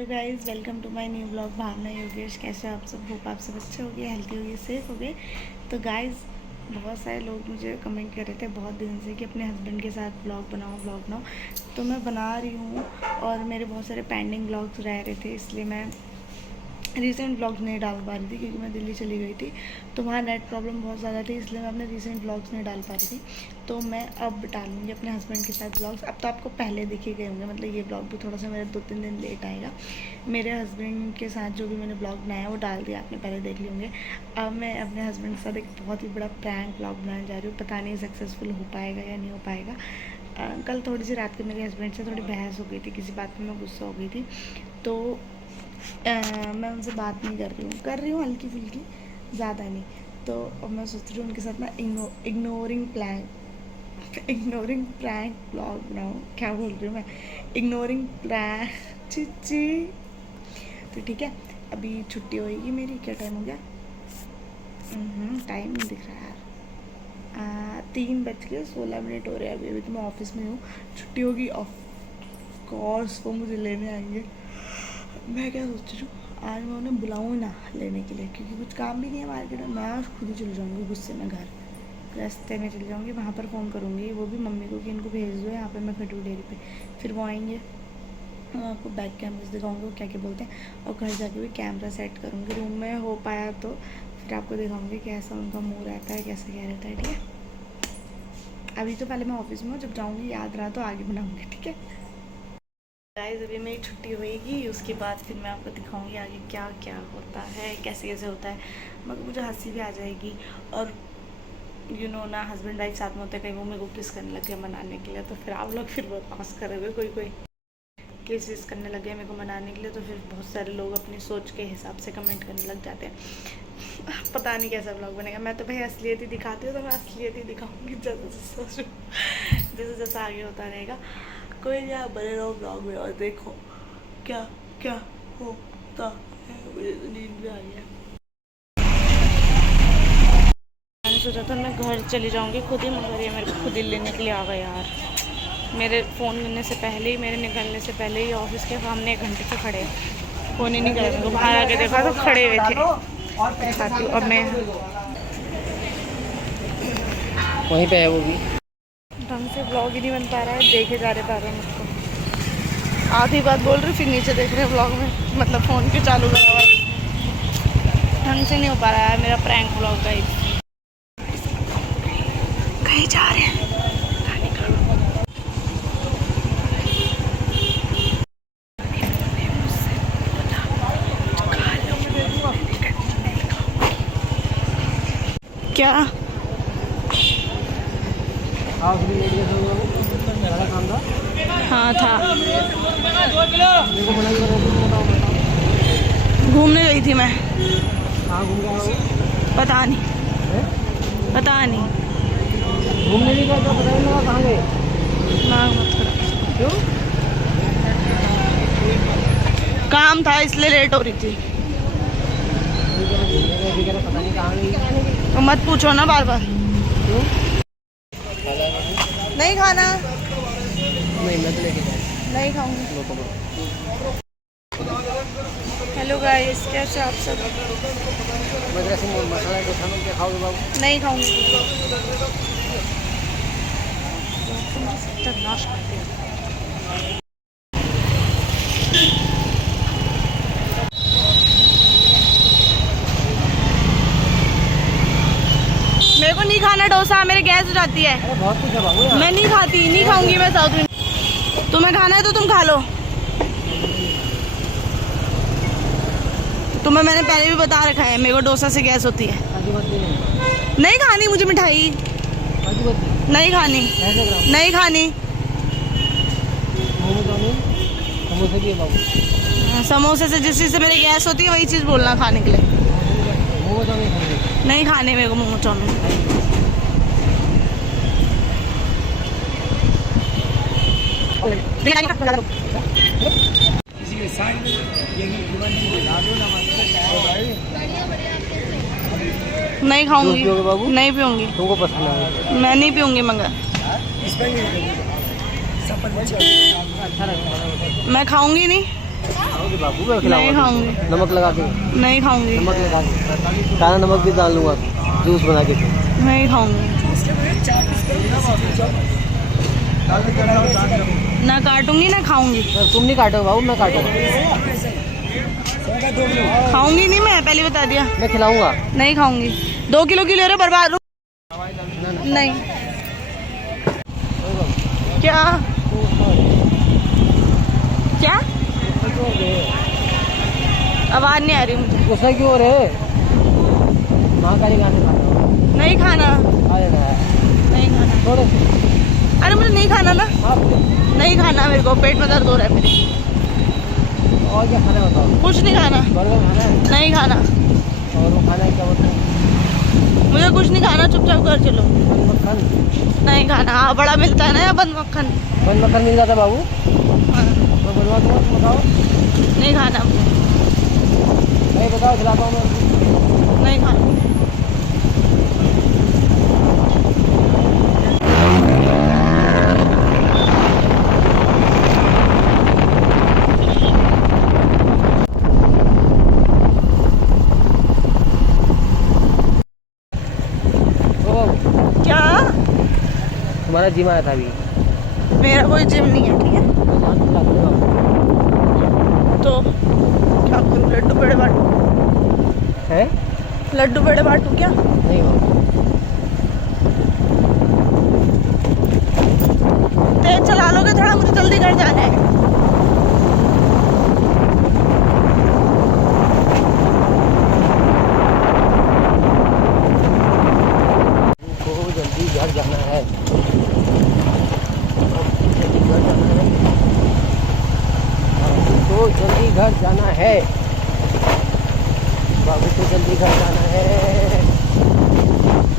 Hello guys, welcome to my new blog. Bhavna Yogesh, कैसे हो आप सब? होप आप सब अच्छे हो गए, हेल्थी हो गए, सेफ हो गए। तो गाइस, बहुत सारे लोग मुझे कमेंट कर रहे थे बहुत दिन से कि अपने हस्बैंड के साथ ब्लॉग बनाओ। तो मैं बना रही हूँ और मेरे बहुत सारे पेंडिंग ब्लॉग्स रह रहे थे, इसलिए मैं रिसेंट ब्लॉग्स नहीं डाल पा रही थी क्योंकि मैं दिल्ली चली गई थी। तो वहाँ नेट प्रॉब्लम बहुत ज़्यादा थी, इसलिए मैं अपने रिसेंट ब्लॉग्स नहीं डाल पा रही थी। तो मैं अब डालूँगी अपने हस्बैंड के साथ ब्लॉग्स। अब तो आपको पहले दिखे गए होंगे, मतलब ये ब्लॉग भी थोड़ा सा मेरा 2-3 दिन लेट आएगा। मेरे हस्बैंड के साथ जो भी मैंने ब्लॉग बनाया वो डाल दिया, आपने पहले देख लिए होंगे। अब मैं अपने हस्बैंड के साथ एक बहुत ही बड़ा प्रैंक ब्लॉग बनाने जा रही हूँ। पता नहीं सक्सेसफुल हो पाएगा या नहीं हो पाएगा। कल थोड़ी सी रात को मेरे हस्बैंड से थोड़ी बहस हो गई थी, किसी बात पर मैं गुस्सा हो गई थी। तो मैं उनसे बात नहीं कर रही हूँ हल्की फुल्की, ज़्यादा नहीं। तो अब मैं सोच रही हूँ उनके साथ ना इग्नोरिंग प्रैंक ब्लॉग बनाऊँ। क्या बोल रही हूँ मैं, इग्नोरिंग प्रैंक चिची। तो ठीक है, अभी छुट्टी होएगी मेरी। क्या टाइम हो गया? टाइम नहीं दिख रहा यार। 3:16 हो रहे हैं। अभी तो मैं ऑफिस में हूँ। छुट्टी होगी ऑफ कोर्स, वो मुझे लेने आएंगे। मैं क्या सोच रही हूँ, आज मैं उन्हें बुलाऊँ ना लेने के लिए, क्योंकि कुछ काम भी नहीं है मार्केट में। मैं आज खुद ही चली जाऊँगी गुस्से में घर, रास्ते में चली जाऊँगी, वहाँ पर फ़ोन करूँगी वो भी मम्मी को कि इनको भेज दो यहाँ पे, मैं खटू डेयरी पे। फिर वो आएंगे, मैं आपको बैक कैमरे दिखाऊँगी वो क्या क्या बोलते हैं, और घर जाके भी कैमरा सेट करूँगी रूम में। हो पाया तो फिर आपको दिखाऊँगी कैसा उनका मुँह रहता है, कैसा क्या रहता है। ठीक है, अभी तो पहले मैं ऑफिस में हूँ, जब जाऊँगी याद रहा तो आगे बनाऊँगी। ठीक है गाइस, अभी मेरी छुट्टी होएगी, उसके बाद फिर मैं आपको दिखाऊंगी आगे क्या क्या होता है, कैसे कैसे होता है। मगर मुझे हंसी भी आ जाएगी। और ना, हस्बैंड वाइफ साथ में होते हैं, कहीं वो मेरे को किस करने लगे मनाने के लिए, तो फिर आप लोग फिर बकवास करोगे। कोई किस करने लगे मेरे को मनाने के लिए, तो फिर बहुत सारे लोग अपनी सोच के हिसाब से कमेंट करने लग जाते हैं। पता नहीं कैसा ब्लॉग बनेगा। मैं तो भाई असलियत ही दिखाती हूँ, तो मैं असलियत ही दिखाऊँगी जैसे जैसा आगे होता रहेगा। कोई नहीं, आप बने रहो ब्लॉग में और देखो क्या क्या होता है। मुझे तो नींद भी आ गई है। मैंने सोचा था मैं घर चली जाऊंगी खुद ही, मगर ये मेरे को खुद ही लेने के लिए आ गया यार। मेरे फ़ोन करने से पहले ही, मेरे निकलने से पहले ही ऑफिस के सामने 1 घंटे से खड़े, फ़ोन ही नहीं करा। मेरे को बाहर आके देखा तो खड़े हुए थे। दिखाती हूँ अब मैं, वहीं पे है वो भी। ढंग से ब्लॉग ही नहीं बन पा रहा है, देखे जा रहे पार मुझको। आधी बात बोल रही, फिर नीचे देख रहे हैं ब्लॉग में, मतलब फ़ोन के चालू करा हुआ। ढंग से नहीं हो पा रहा है मेरा प्रैंक ब्लॉग का। कहीं जा रहे हैं, क्या? हाँ था, घूमने गई थी मैं। पता नहीं घूमने नहीं गया तो पता नहीं लगा कहाँ गए। मत करो, क्यों? काम था इसलिए लेट हो रही थी। पता नहीं कहाँ गई। तो मत पूछो ना बार बार। क्यों? नहीं खाना, नहीं मैं तो लेके जाऊँ, नहीं खाऊंगी। हेलो गाइस, कैसे आप सब? मसाला डोसा में क्या खाओगे बाबू? नहीं खाऊंगी। मेरे को नहीं खाना डोसा, मेरे गैस हो जाती है। अरे बहुत कुछ है बाबू यार। मैं नहीं खाती, नहीं खाऊंगी मैं साउथ इंडियन। तुम्हें खाना है तो तुम खा लो। तुम्हें मैंने पहले भी बता रखा है, मेरे को डोसा से गैस होती है। नहीं खानी मुझे मिठाई, नहीं खानी, नहीं खानी। समोसे भी है बाबू। समोसे से जिस चीज़ से मेरी गैस होती है वही चीज़ बोलना खाने के लिए। नहीं खाने मेरे को मोमो चाउमीन। नहीं खाऊंगी, नहीं पीऊंगी। तुमको पसंद है? मैं नहीं पीऊंगी मगर मैं खाऊंगी नहीं। खाओगे बाबू मैं नहीं खिलाऊंगा खाऊंगी, नमक लगा के नहीं खाऊंगी, नमक लगा के काला नमक भी डाल लूंगा जूस बना के नहीं खाऊंगी। ना काटूंगी ना खाऊंगी। तुम नहीं काटो बाबू मैं काटूंगा खाऊंगी नहीं, मैं पहले बता दिया। मैं खिलाऊंगा नहीं खाऊंगी। 2 किलो की ले रहे हो, बर्बाद हो। नहीं। क्या क्या आवाज नहीं आ रही मुझे। गुस्सा क्यों हो रहे महाकाली गाने खाना नहीं खाना, अरे ना नहीं खाना। थोड़े अरे मुझे नहीं खाना ना, आप नहीं खाना। मेरे को पेट में दर्द हो रहा है मेरे। और क्या खाना है बताओ कुछ नहीं खाना, बर्गर खाना है नहीं खाना। और वो खाना है क्या बोलते हैं मुझे कुछ नहीं खाना, चुपचाप घर चलो। बन मक्खन नहीं खाना। हाँ, बड़ा मिलता है ना या बंद मक्खन। बन मक्खन मिल जाता है बाबू हाँ, मैं बनवा दूंगा तुम बताओ नहीं खाना मुझे, नहीं बताओ खिलाता हूँ मैं नहीं खाना। ओ बाबू क्या? तुम्हारा जिम आया था अभी मेरा कोई जिम नहीं है, ठीक है? वहाँ खिला दो बाबू तो क्या करूँ? लड्डू पेड़े बांटू? है लड्डू पेड़े बांटू क्या? नहीं बाबू तेज चला लोगे थोड़ा, मुझे जल्दी घर जाना है। को जल्दी घर जाना है जल्दी घर जाना है तो जल्दी घर जाना है बाबू को जल्दी घर जाना है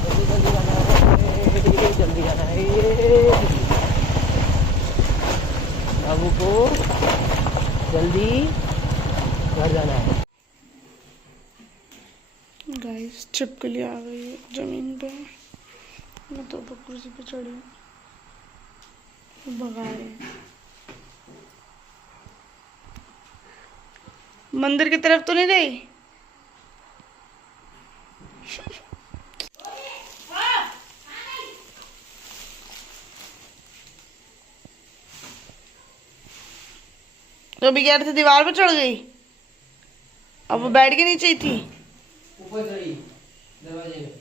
जल्दी जाना है जल्दी जाना है बाबू को जल्दी घर जाना है गाइस छिपकली आ गई है जमीन पे। मैं तो ऊपर कुर्सी पे चढ़ी हूँ, भगा रहे हैं। मंदिर की तरफ तो नहीं गई? तो अभी कह रहे थे दीवार पे चढ़ गई, अब वो बैठ के नीचे ही थी। ऊपर चढ़ी दरवाजे में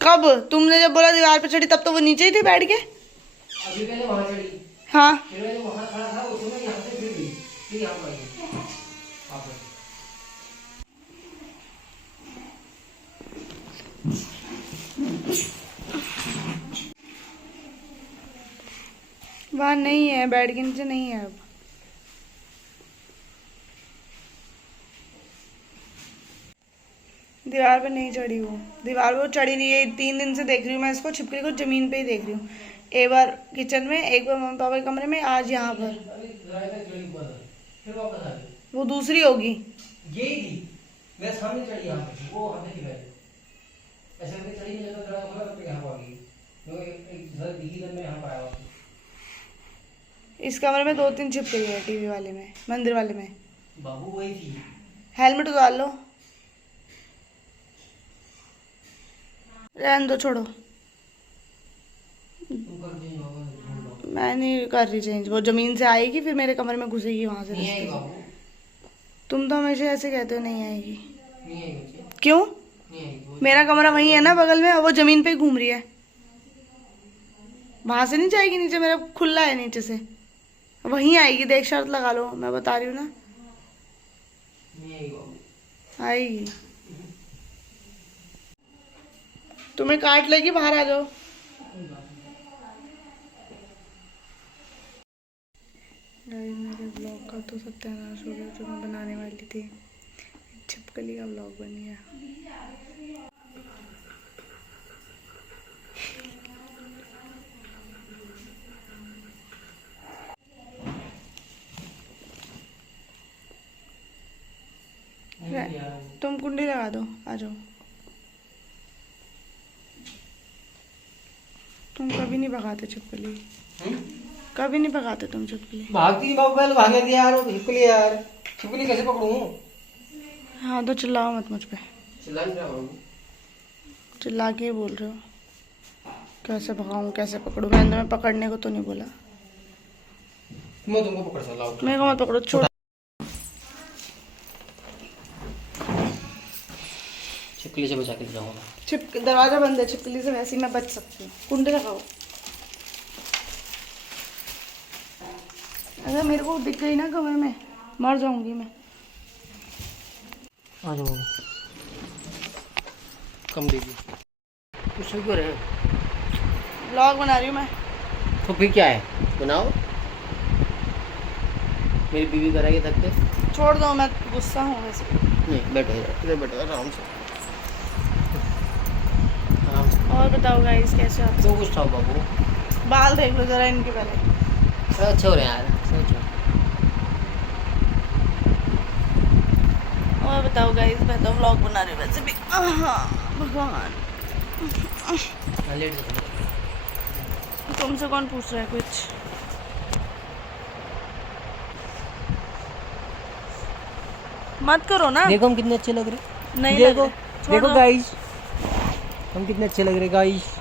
कब? तुमने जब बोला दीवार पे चढ़ी तब तो वो नीचे ही थी बैठ के। अभी पहले वहाँ चढ़ी हाँ, फिर मैंने वहाँ खड़ा था उस समय यहाँ से फिर गई फिर यहाँ पर आई वापस वहाँ नहीं है, बेड के नीचे नहीं है अब। दीवार पे नहीं चढ़ी वो, दीवार पे वो चढ़ी नहीं है। 3 दिन से देख रही हूँ मैं इसको, छिपकली को जमीन पे ही देख रही हूँ। एक बार किचन में, एक बार मम्मी पापा के कमरे में, आज यहाँ पर। फिर वापस आ गई वो दूसरी होगी। यही थी मैं सामने चढ़ी यहाँ पे वो वहाँ पे थी पहले ऐसे करके चढ़ी नहीं तो खोला तब तक यहाँ पर आ गई तो एक घर दिखी जब मैं यहाँ पर आया वापस इस कमरे में 2-3 छिपकली है, टीवी वाले में, मंदिर वाले में। बाबू वही थी हेलमेट उतार लो, रहने दो, छोड़ो। तुम कर देंगे बाबू ढूंढ लो मैं नहीं कर रही चेंज। वो जमीन से आएगी फिर मेरे कमरे में घुसेगी वहां से नहीं रास्ते आएगी से। बाबू तुम तो हमेशा ऐसे कहते हो नहीं आएगी। नहीं आएगी बच्चे क्यों? नहीं आएगी मेरा कमरा वही है ना बगल में, और वो जमीन पे ही घूम रही है। वहां से नहीं जाएगी नीचे, मेरा खुला है नीचे से, वहीं आएगी। देख, शर्त लगा लो, मैं बता रही हूँ ना, नहीं आएगी बाबू आएगी। तुम्हें काट लेगी, बाहर आ जाओ। मेरे ब्लॉग का तो सत्यानाश हो गया जो मैं बनाने वाली थी। छिपकली का ब्लॉग बन गया। तुम कुंडी लगा दो, आ जाओ। तुम कभी नहीं भगाते छिपकली, कभी नहीं भगाते तुम छिपकली। भागती बाबू पहले भागे दिया यार वो छिपकली यार छिपकली कैसे पकड़ूं? हाँ तो चिल्लाओ मत मुझ पे, चिल्ला नहीं रहा हूँ। चिल्ला के ही बोल रहे हो। कैसे भगाऊं कैसे पकड़ूं? मैंने तुम्हें पकड़ने को तो नहीं बोला। मैं तुमको पकड़ सकता हूँ। मेरे को मत पकड़ो, छोड़। छिपकली से बचा के जाऊंगा। दरवाजा बंद है, छिपकली से वैसे ही मैं बच सकती हूँ। कुंडे लगाओ। अगर मेरे को दिख गई ना कमरे में, मर जाऊंगी मैं। आ जाओ। कम दीजिए। कुछ क्यों रहे? व्लॉग बना रही हूँ मैं। तो फिर क्या है, बनाओ। मेरी बीवी कराएगी थकते। छोड़ दो, मैं गुस्सा हूँ वैसे। नहीं, बैठो इधर बैठो आराम से। आराम से। और बताओ गाइस कैसे हो आप? क्यों गुस्सा हो बाबू? बाल देख लो जरा इनके पहले। सब अच्छे हो रहे हैं यार, सब अच्छे। और बताओ गाइस, मैं तो व्लॉग बना रही हूँ वैसे भी। भगवान, लेट जाओ। तुमसे कौन पूछ रहा है कुछ? मत करो ना। देखो हम कितने अच्छे लग रहे। नहीं देखो लग रहे। छोड़ देखो दो। गाइस, हम कितने अच्छे लग रहे गाइस।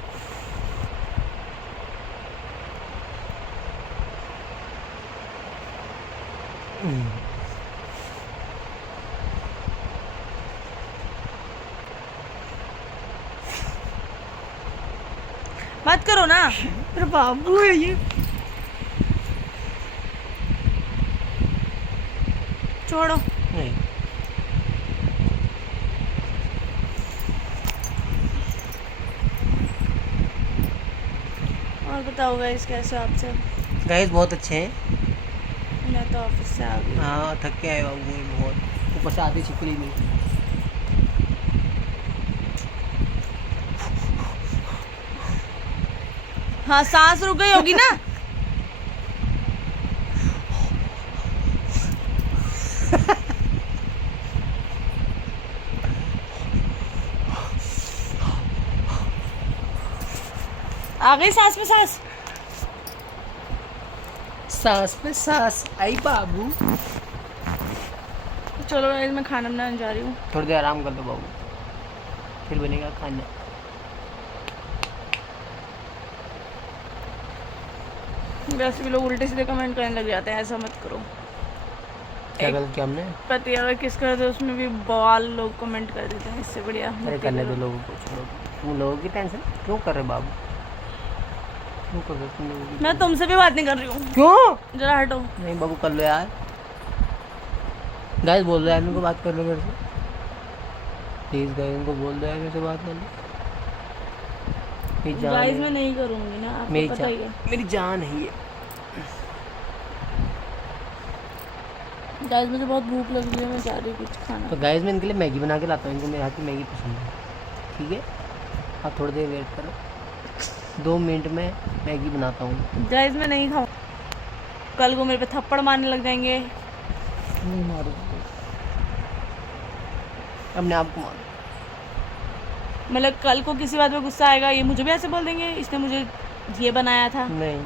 मत करो ना। मेरा बाबू है ये। छोड़ो। नहीं। और बताओ गाइस कैसे हो आप सब? गाइस बहुत अच्छे हैं। मैं तो ऑफिस से आ गई। हाँ थक के आए बाबू बहुत। ऊपर से आती छिपकली नहीं। हाँ सांस रुक गई होगी ना। आ गई सांस में सांस। सांस पे सांस आई बाबू। चलो गाइस मैं खाना बनाने जा रही हूँ। थोड़ी देर आराम कर दो बाबू, फिर बनेगा खाना। वैसे भी लोग उल्टे सीधे कमेंट करने लग जाते हैं, ऐसा मत करो। क्या गलत किया हमने? पति अगर किस करते उसमें भी बवाल लोग कमेंट कर देते हैं, इससे बढ़िया अरे मत करने दो करो। लोगों को, छोड़ो। तुम लोगों की टेंशन क्यों कर रहे बाबू? क्यों कर रहे तुम लोगों की? मैं तुमसे भी बात नहीं कर रही हूँ। क्यों? जरा हटो। नहीं बाबू कर लो यार। गाइस बोल रहा है इनको बात कर लो मेरे से। प्लीज गाइस इनको बोल दो यार मेरे से बात कर लो। मेरी जान गाइस है। मैं नहीं करूँगी ना, आपको मेरी पता ही है। जान, मेरी जान है ये। गाइस मुझे बहुत भूख लग रही है, मैं जा रही हूँ कुछ खाना। तो गाइस मैं इनके लिए मैगी बना के लाता हूँ, इनको मेरे हाथ की मैगी पसंद है। ठीक है, आप थोड़ी देर वेट करो, 2 मिनट में मैगी बनाता हूँ। गाइस मैं नहीं खाऊँ, कल को मेरे पे थप्पड़ मारने लग जाएंगे। नहीं मारो, अपने आप को मारो। मतलब कल को किसी बात पे गुस्सा आएगा, ये मुझे भी ऐसे बोल देंगे इसने मुझे ये बनाया था। नहीं,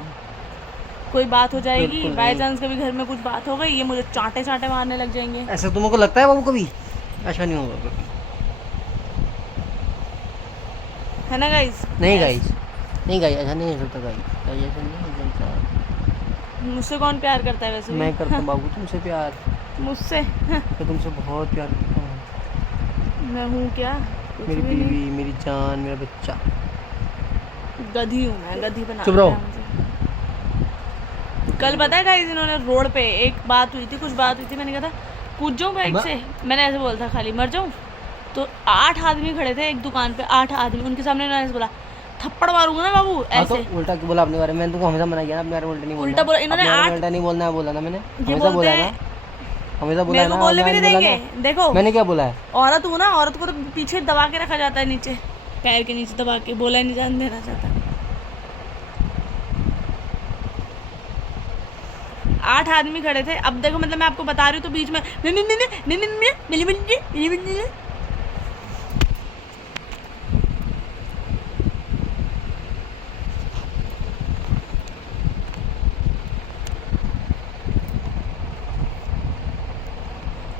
कोई बात हो जाएगी, बिल्कुल बाय नहीं। चांस कभी घर में कुछ बात हो गई, ये मुझे चांटे चांटे मारने लग जाएंगे। ऐसा तुमको लगता है बाबू? कभी ऐसा नहीं होगा कभी। है ना गाइस? नहीं गाइस, नहीं गाइस, ऐसा नहीं हो सकता गाइस, ऐसा नहीं हो सकता। मुझसे कौन प्यार करता है वैसे भी? मैं करता हूँ बाबू तुमसे प्यार। मुझसे? मैं तुमसे बहुत प्यार करता हूँ। मैं हूँ क्या? कुछ मेरी भी नहीं। बीवी, मेरी जान, मेरा बच्चा। गधी हूँ मैं, गधी बना चुप रहो। दिया मुझे। कल पता है गाइस इन्होंने रोड पे एक बात हुई थी, कुछ बात हुई थी, मैंने कहा था कूद जाऊँ बाइक से, मैंने ऐसे बोला था खाली मर जाऊँ। तो 8 आदमी खड़े थे एक दुकान पे, 8 आदमी, उनके सामने इन्होंने ऐसे बोला थप्पड़ मारूंगा ना बाबू हाँ तो ऐसे। उल्टा क्यों बोला अपने बारे में? मैंने तुमको हमेशा मना किया ना अपने बारे में उल्टा नहीं बोलना। उल्टा बोला इन्होंने। अपने बारे में 8 उल्टा नहीं बोलना है, बोला ना मैंने, ये हमेशा बोला है बोलते ना, हैं हमेशा बोला मेरे है को ना। बोलने भी नहीं बोला देंगे। ना। देखो मैंने क्या बोला है? औरत हूँ ना, औरत को तो पीछे दबा के रखा जाता है, नीचे पैर के नीचे दबा के, बोला नहीं जान देना चाहता। 8 आदमी खड़े थे, अब देखो मतलब मैं आपको बता रही हूँ तो बीच में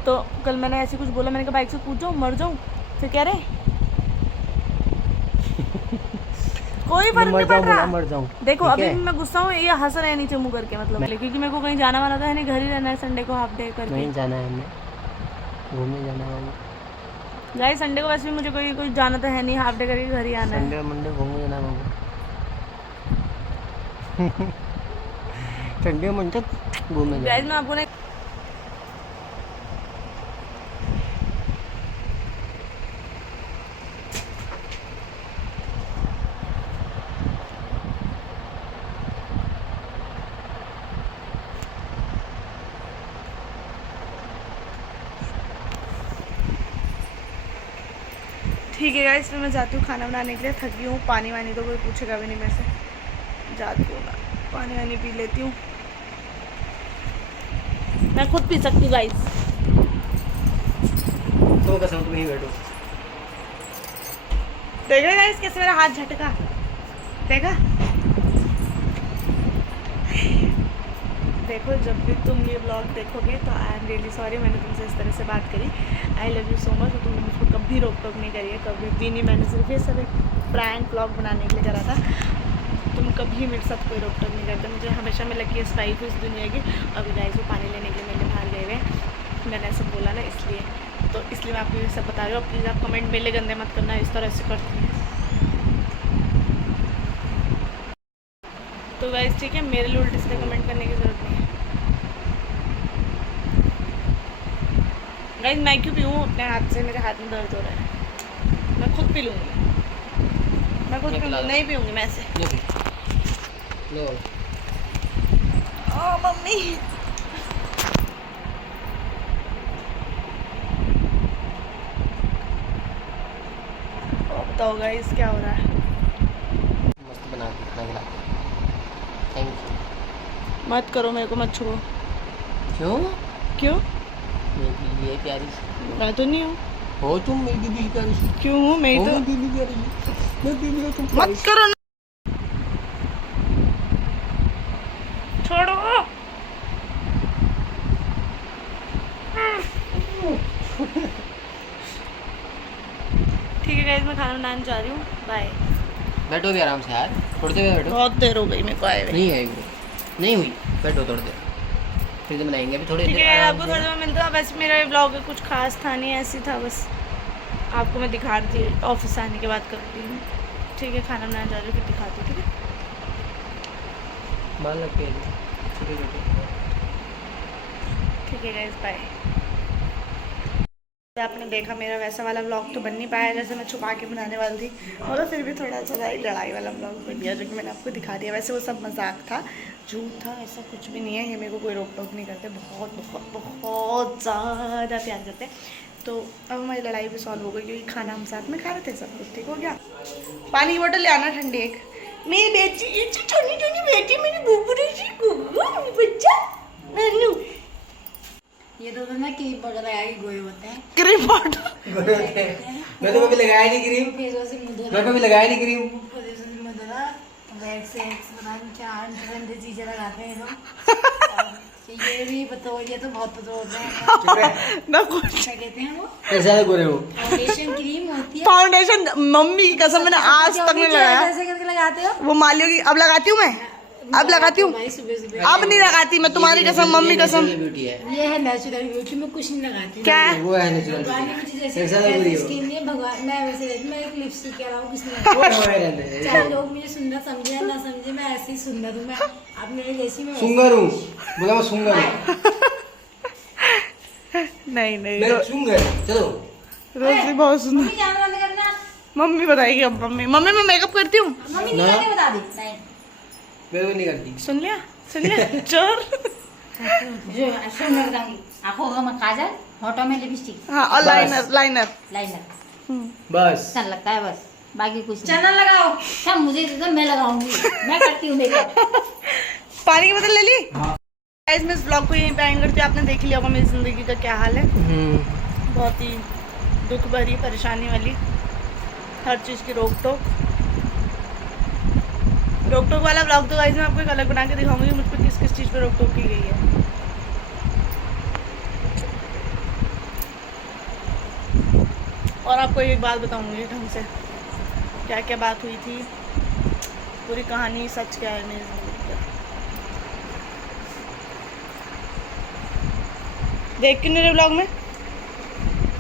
तो कल मैंने ऐसे कुछ बोला, मैंने कहा बाइक से कूद जाऊँ मर जाऊँ, फिर कह रहे कोई फर्क नहीं पड़ रहा। मर जाऊं। देखो अभी भी मैं गुस्सा हूँ, ये हंस रहे हैं नीचे मुंह करके, मतलब क्योंकि मेरे को कहीं जाना वाला था नहीं, घर ही रहना है संडे को हाफ डे करके। नहीं जाना है हमें, घूमने जाना है। गाइस संडे को वैसे भी मुझे कोई जाना तो है नहीं, हाफ डे करके घर ही आना है। संडे मंडे घूमने जाना है। संडे मंडे घूमने गाइस मैं आपको ना ठीक है गाइस, फिर मैं जाती हूँ खाना बनाने के लिए, थकी हूँ। पानी वानी तो कोई पूछेगा भी नहीं मेरे से, जाती हूँ मैं पानी वानी पी लेती हूँ, मैं खुद पी सकती हूँ गाइस। तो कसम तुम ही बैठो। देखा गाइस कैसे मेरा हाथ झटका, देखा? देखो जब भी तुम ये ब्लॉग देखोगे तो आई एम रियली सॉरी, मैंने तुमसे इस तरह से बात करी। I love you so much. तो तुमने मुझको कभी रोक टोक नहीं करी है, कभी भी नहीं। मैंने सिर्फ ये सब एक प्रैंक ब्लॉग बनाने के लिए करा था। तुम कभी मेरे साथ कोई रोक टोक नहीं करते। मुझे हमेशा में लगी इस टाइप इस दुनिया की। अभी गाइस वो पानी लेने के लिए मेरे बाहर गए हुए, मैंने ऐसा बोला ना इसलिए, तो इसलिए मैं आपको ये सब बता रही हूँ। प्लीज़ आप कमेंट मेरे गंदे मत करना, इस तरह से करती है तो गाइस ठीक है, मेरे लिए उल्टे सीधे कमेंट करने की ज़रूरत नहीं है। गाइस मैं क्यों पीऊँ अपने हाथ से, मेरे हाथ में दर्द हो रहा है, मैं खुद पी लूँगी, मैं खुद नहीं पीऊँगी मैं ऐसे। लो ओ मम्मी बताओ गाइस क्या हो रहा है? मस्त बना के खाना खिला। Thank you. मत करो मेरे को, मत छुओ। क्यों? क्यों? मेरी बीवी है प्यारी सी। मैं तो नहीं हूँ। हो तुम मेरी बीवी प्यारी सी। क्यों हूँ? मैं हो तो मेरी बीवी प्यारी सी। मैं बीवी हो तुम प्यारी मत सी। करो ना, छोड़ो। ठीक है गाइस मैं खाना बनाने जा रही हूँ, बाय। बैठो भी आराम से यार, थोड़ी देर बैठो। बहुत देर हो गई मेरे को आए हुए। नहीं है नहीं हुई, बैठो थोड़ी देर, फिर तो बनाएंगे अभी थोड़ी ठीक देर है आराम आपको से। थोड़ी देर में मिलता है। वैसे मेरा ब्लॉग कुछ खास था नहीं, ऐसी था बस, आपको मैं दिखा रही थी, ऑफिस आने के बाद करती हूँ। ठीक है खाना बनाने जा रही हूँ, फिर दिखाती हूँ। ठीक है मान लग के ठीक है गाइस बाय। आपने देखा मेरा वैसा वाला ब्लॉग तो बन नहीं पाया जैसे मैं छुपा के बनाने वाली थी, और फिर भी थोड़ा सा लड़ाई वाला ब्लॉग बन गया, जो कि मैंने आपको दिखा दिया। वैसे वो सब मजाक था, झूठ था, ऐसा कुछ भी नहीं है। ये मेरे को कोई रोक टोक नहीं करते, बहुत बहुत बहुत ज़्यादा प्यार करते हैं। तो अब हमारी लड़ाई भी सॉल्व हो गई, क्योंकि खाना हम साथ में खा रहे थे, सब कुछ ठीक हो गया। पानी की बोतल ले आना ठंडी एक। मेरी बेटी छोटी छोटी बेटी, मेरी बुबू बच्चा नानू, ये तो ना क्रीम पाउडर लगा के गोए होते हैं। क्रीम पाउडर मैं तो कभी लगाया नहीं क्रीम, फेसों से मुंह धोना, मैं कभी लगाया नहीं क्रीम। फेसों से मुंह धोना, वैक्स एक्स पता नहीं क्या गंदे चीजें लगाते हैं लोग। ये भी पता, ये तो बहुत पता होता है ना कुछ। क्या कहते हैं वो, कैसा गोरे हो? फाउंडेशन क्रीम होती है। फाउंडेशन मम्मी की कसम मैंने आज तक नहीं लगाया। ऐसे करके लगाते हो? वो मालियों की अब लगाती हूँ मैं, अब लगाती हूँ, भाई सुबह सुबह। अब नहीं लगाती मैं, तुम्हारी कसम मम्मी कसम। ब्यूटी है ये है नेचुरल ब्यूटी, में कुछ नहीं लगाती। क्या है? वो है नेचुरल भगवान ने मुझे जैसे कैसा लग रही हो? स्किन में भगवान, मैं वैसे रहती, मैं एक लिपस्टिक के अलावा कुछ नहीं लगाती। चाहे लोग मुझे सुंदर समझे या ना समझे, मैं ऐसी ही सुंदर हूँ। मैं अब मेरे जैसी मैं सुंदर हूँ, बोला मैं सुंदर हूँ। नहीं नहीं मैं सुंदर, चलो रोजी बहुत सुंदर। मम्मी जाना बंद करना। मम्मी बताएगी अब, मम्मी मैं मेकअप करती हूँ। मम्मी निकाल के बता दी। नहीं मैं भी नहीं करती। सुन लिया चोर। जो ऐसे मैं बताऊंगी, आंखों का काजल, होठों में लिपस्टिक, हाँ और लाइनर लाइनर, बस चल लगता है बस, बाकी कुछ चैनल लगाओ। सब मुझे दे दो, मैं लगाऊंगी, मैं करती हूँ मेकअप। पानी की बोतल ले ली। हाँ। गाइस मैं इस ब्लॉग को यहीं पे एंड करती हूँ। आपने देख लिया होगा मेरी जिंदगी का क्या हाल है, बहुत ही दुख भरी परेशानी वाली, हर चीज़ की रोक टोक वाला ब्लॉग तो गाइस मैं आपको एक अलग बना के दिखाऊंगी, मुझ पर किस किस चीज़ पे रोक टोक की गई है। और आपको एक बात बताऊंगी ढंग से क्या क्या बात हुई थी, पूरी कहानी सच क्या है मेरी जिंदगी का। देख क्यों नहीं रहे व्लॉग में?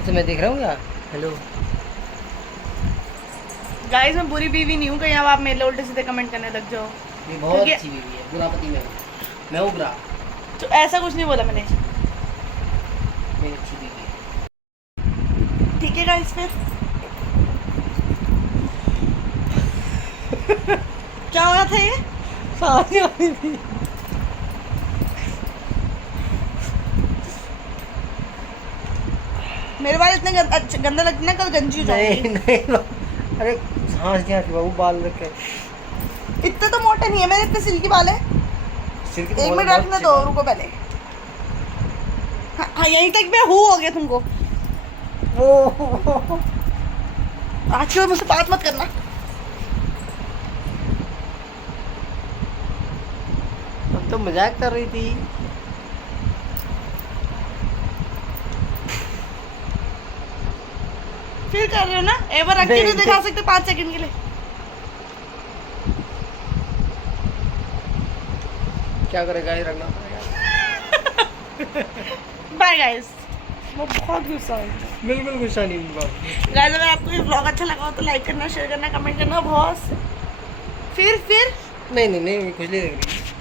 तो मैं देख रहा हूँ यार। हेलो गाइस, मैं बुरी बीवी नहीं हूँ कहीं अब आप मेरे लिए उल्टे सीधे कमेंट करने लग जाओ। ये बहुत क्योंकि- अच्छी बीवी है, बुरा पति मैं हूँ बुरा। तो ऐसा कुछ नहीं बोला मैंने। मेरी अच्छी बीवी है। ठीक है गाइस फिर क्या हो रहा था ये? शादी वाली थी। मेरे बाल इतने गंदा लगते ना, कल गंजी हो जाऊंगी। नहीं अरे सांस क्या थी बाबू, बाल रखे इतने तो मोटे नहीं है मेरे, इतने सिल्की बाल है। सिर की एक मिनट रखने दो, रुको पहले। हाँ यहीं तक मैं हूँ हो गया तुमको। आज के बाद मुझसे बात मत करना। अब तो मजाक कर रही थी। फिर कर रहे हो ना, एवर रख के नहीं, तो दिखा सकते 5 सेकंड के लिए। क्या करेगा, ये रखना पड़ेगा। बाय गाइस, मैं बहुत गुस्सा हूँ। बिल्कुल गुस्सा नहीं हूँ बाबू। गाइस अगर आपको ये व्लॉग अच्छा लगा हो तो लाइक करना, शेयर करना, कमेंट करना। बहुत फिर नहीं खुजली लग रही है।